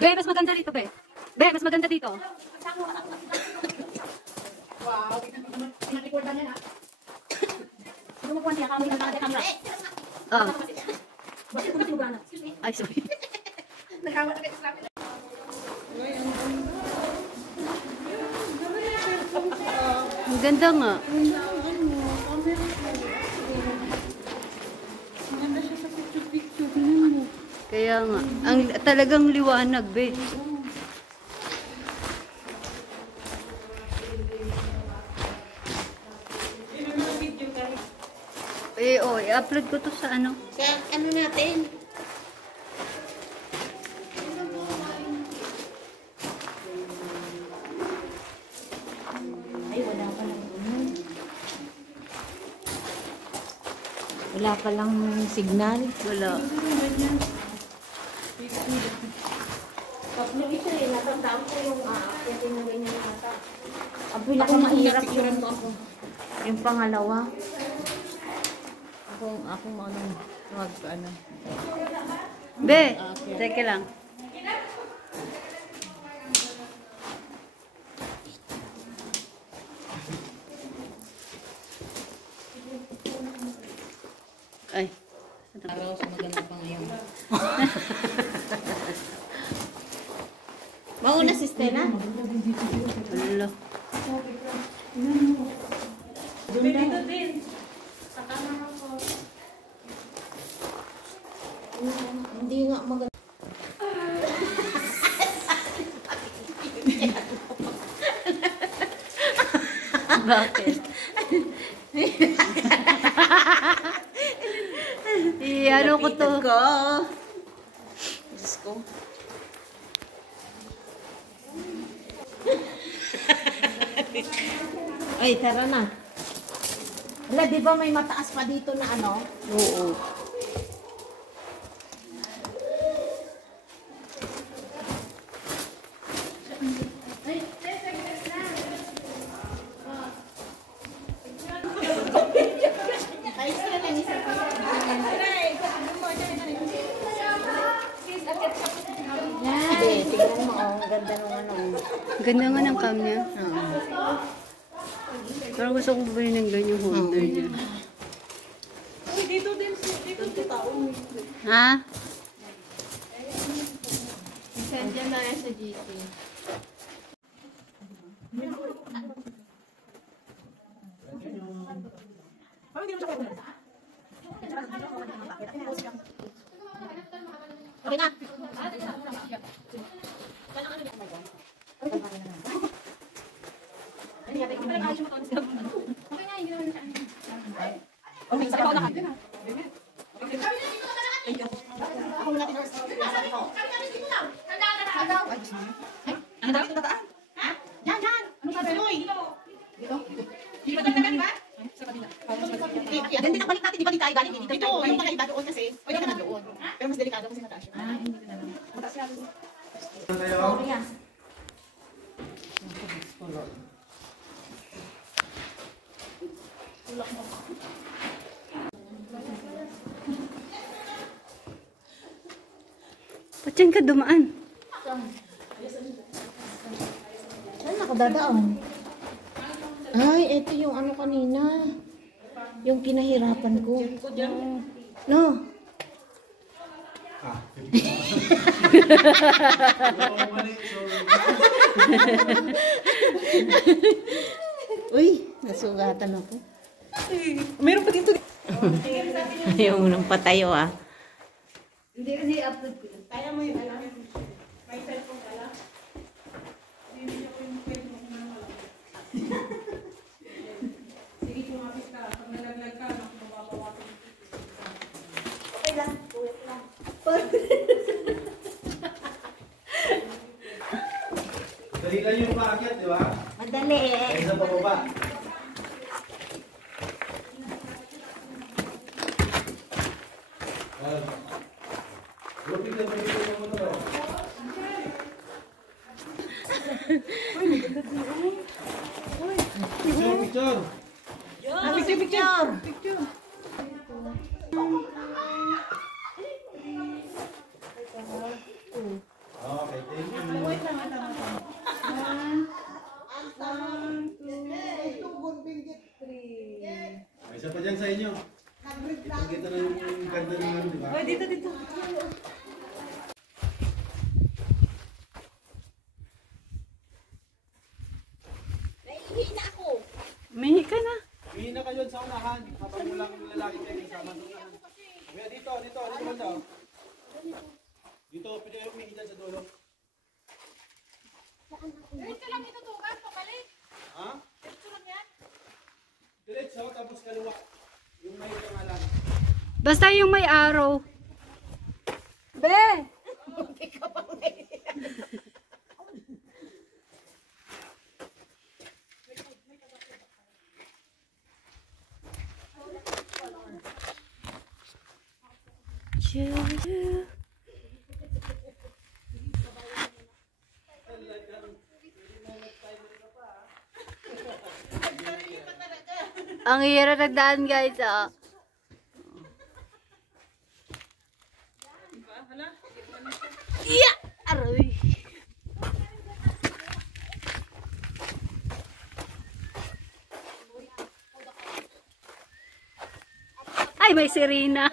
Be, mas maganda dito, be. Be, mas maganda dito. Wow, pinag-recordan niya na. Sino mo po niya kami ng camera? Oh. Bakit ko ba sinubana? Excuse me. Ay, sorry. Nagkawa na kayo sa akin. Ang ganda nga. Maganda siya sa picture-picture. Tingnan mo. Kaya nga. Ang talagang liwanag, be. Eh, oh, i-upload ko to sa ano. Sa ano natin? Ay, wala pa lang ano. Wala pa lang signal. Wala. Pag nag-isa rin, natandaan ko yung aakyat yung ganyan ata. Ang pinakamahirap yung pangalawa. Akong ano. Be, teka lang. Ay. Araw sa maganda pa ngayon. Mauna si Stella? Wala. Dito din. Sa camera ko. Hindi nga maganda. Bakit? Ano ko to? Diyos ko. Ay, tara na. Wala, di ba may mataas pa dito na ano? Oo. Hindi, tingnan mo. Oh, ang ganda nung ano. Ganda nga ng cam niya. Parang gusto kong bumili ng ganyan holder niya. Dito din. Dito din tao. Ha? Send dyan na sa GT. Okay na. Okay, sa ikaw na ka. Ako muna tinurse. Ano daw? Yan, yan. Ano ka Beloy? Dito? Dito ba tayo ba? Sa kabila. Yan din ang balik natin. Di ba di tayo galing dito? Dito, yung mga iba doon kasi. Pwede ka na doon. Pero mas delikado kasi mataas yun. Hindi ko na lang. Mataas yan. Okay yan. Ba't yan ka dumaan? Saan ako dadaan? Ay, ito yung ano kanina. Yung kinahirapan ko. No. Uy, nasugatan ako. Meron pa dito. Yung nang patayo ah. Hindi kasi i-upload ko yun. Kaya mo yun, alam. May cellphone ka lang. Hindi niya po yung pwede mo kumala. Sige, kumapit ka. Pag nalaglag ka, mapapawatin. Okay lang. Ulit lang. Dali lang yung paakyat, di ba? Madali. Kaysa pababa. Lupit na lupit na motor. Picture. Picture. Picture. Okay, Kita na yung ganda ng ano, di ba? Oh, dito, dito. Naiihi na ako. Umihi ka na. Umihi na kayo sa unahan. Habang walang lalaki kayo kasama sa unahan. Kaya dito banda. Dito, pwede kayo umihi dyan sa dulo. Ito lang itutukan, pabalik. Ha? Ito lang yan. Diretso, tapos kaliwa. Yung may pangalan. Basta yung may araw. Be! Hindi ka pa ngayon. Ang hirap na daan guys, ah. Yeah! Aroy! Ay, may sirena.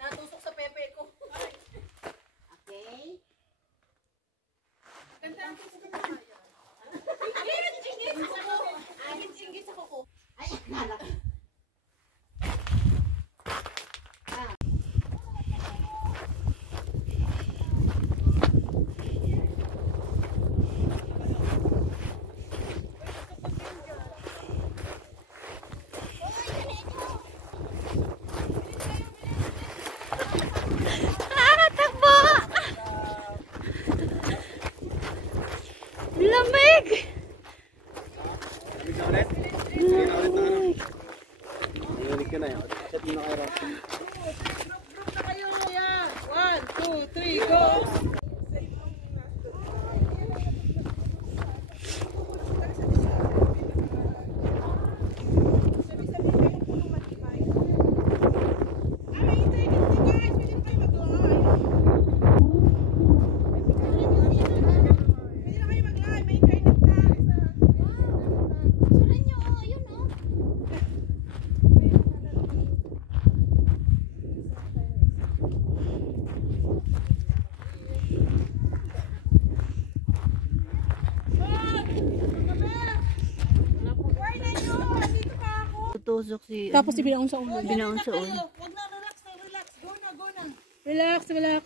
Natusok sa pepe ko. Okay. Ingit sa kuko. Ay, akala ko. Ah, takbo! Lamig! Lamig na ulit? Sige na ulit na ano. Lamig ka na yun. Set mo na kayo rin. Group na kayo, yan. 1, 2, 3, go! Sulan nyo, oh, yun, oh. Tutusok si... Tapos ibinaon sa ulo. Binaon sa ulo. Wag na, relax na, relax. Go na, go na. Relax, relax.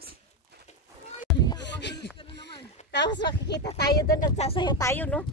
Tapos makikita tayo doon, nagsasayaw tayo, no?